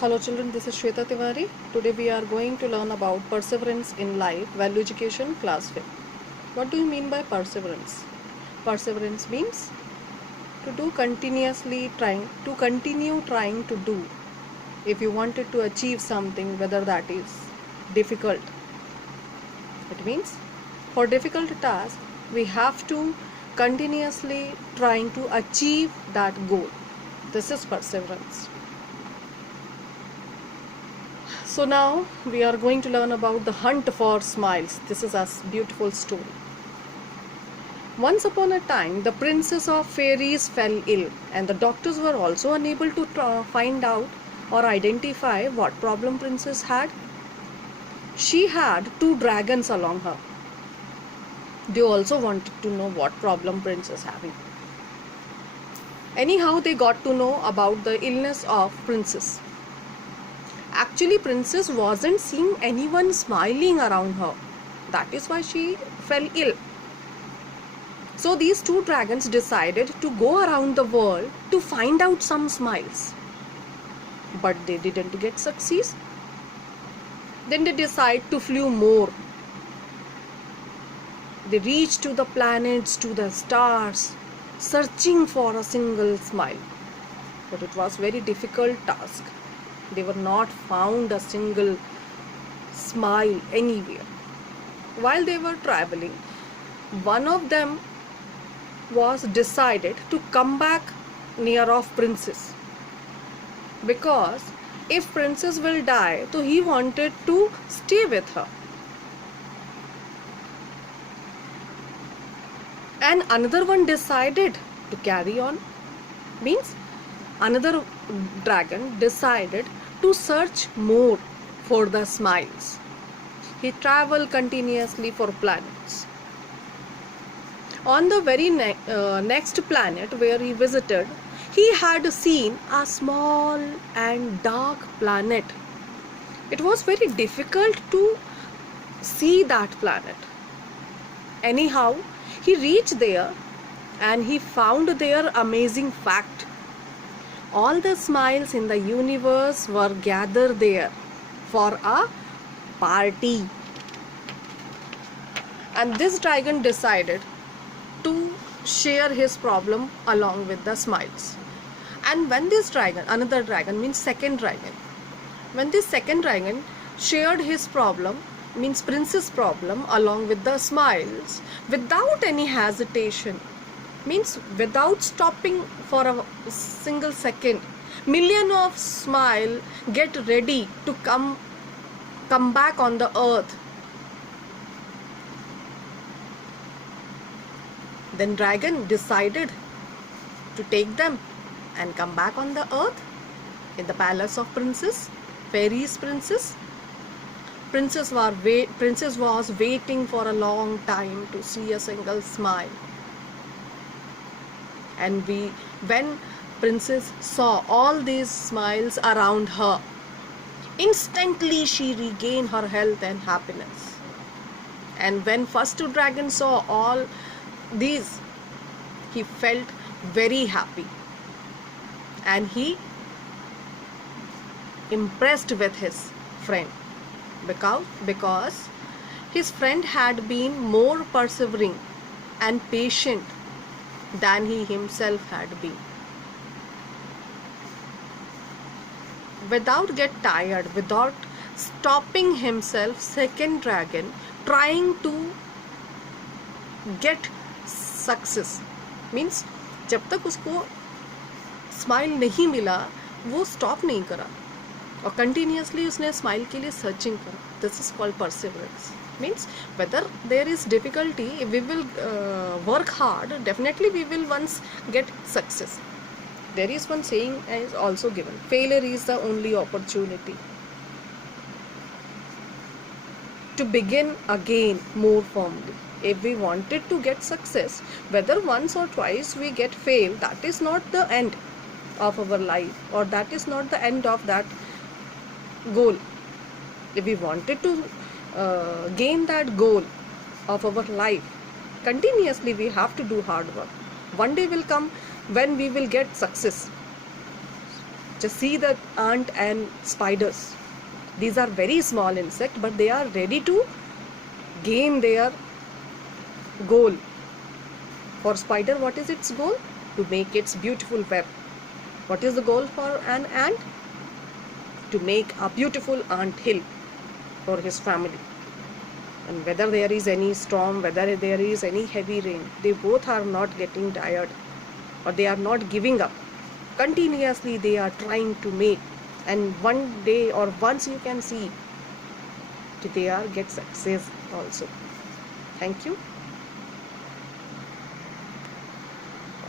Hello children, this is Shweta Tiwari. Today we are going to learn about perseverance in life, value education, class 5. What do you mean by perseverance? Perseverance means to do continuously trying, to continue trying to do. If you wanted to achieve something, whether that is difficult, it means for difficult task, we have to continuously trying to achieve that goal. This is perseverance. So now we are going to learn about the hunt for smiles. This is a beautiful story. Once upon a time, the princess of fairies fell ill, and the doctors were also unable to find out or identify what problem princess had. She had two dragons along her. They also wanted to know what problem princess having. Anyhow, they got to know about the illness of princess. Actually, princess wasn't seeing anyone smiling around her. That is why she fell ill. So these two dragons decided to go around the world to find out some smiles. But they didn't get success. Then they decided to flew more. They reached to the planets, to the stars, searching for a single smile. But it was very difficult task. They were not found a single smile anywhere. While they were traveling, one of them was decided to come back near of princess, because if princess will die, so he wanted to stay with her. And another one decided to carry on, means another dragon decided to search more for the smiles. He traveled continuously for planets. On the very next planet where he visited, he had seen a small and dark planet. It was very difficult to see that planet. Anyhow, he reached there and he found there amazing fact. All the smiles in the universe were gathered there for a party. And this dragon decided to share his problem along with the smiles. And when this dragon, another dragon means second dragon, when this second dragon shared his problem, means princess problem, along with the smiles, without any hesitation, means without stopping for a single second, million of smile get ready to come back on the earth. Then dragon decided to take them and come back on the earth in the palace of princess, fairies princess. Princess was waiting for a long time to see a single smile. And when princess saw all these smiles around her, instantly she regained her health and happiness. And when first dragon saw all these, he felt very happy, and he impressed with his friend, because his friend had been more persevering and patient than he himself had been. Without get tired, without stopping himself, second dragon trying to get success, means जब तक उसको smile नहीं मिला वो stop नहीं करा और continuously उसने स्माइल के लिए सर्चिंग करा. This is called perseverance. Means whether there is difficulty, we will work hard, definitely we will once get success. There is one saying is also given, failure is the only opportunity to begin again more firmly. If we wanted to get success, whether once or twice we get fail, that is not the end of our life, or that is not the end of that goal. If we wanted to gain that goal of our life, continuously we have to do hard work. One day will come when we will get success. Just see the ant and spiders. These are very small insects, but they are ready to gain their goal. For spider, what is its goal? To make its beautiful web. What is the goal for an ant? To make a beautiful ant hill for his family. And whether there is any storm, whether there is any heavy rain, they both are not getting tired, or they are not giving up. Continuously they are trying to make, and one day or once you can see they are get success also. Thank you.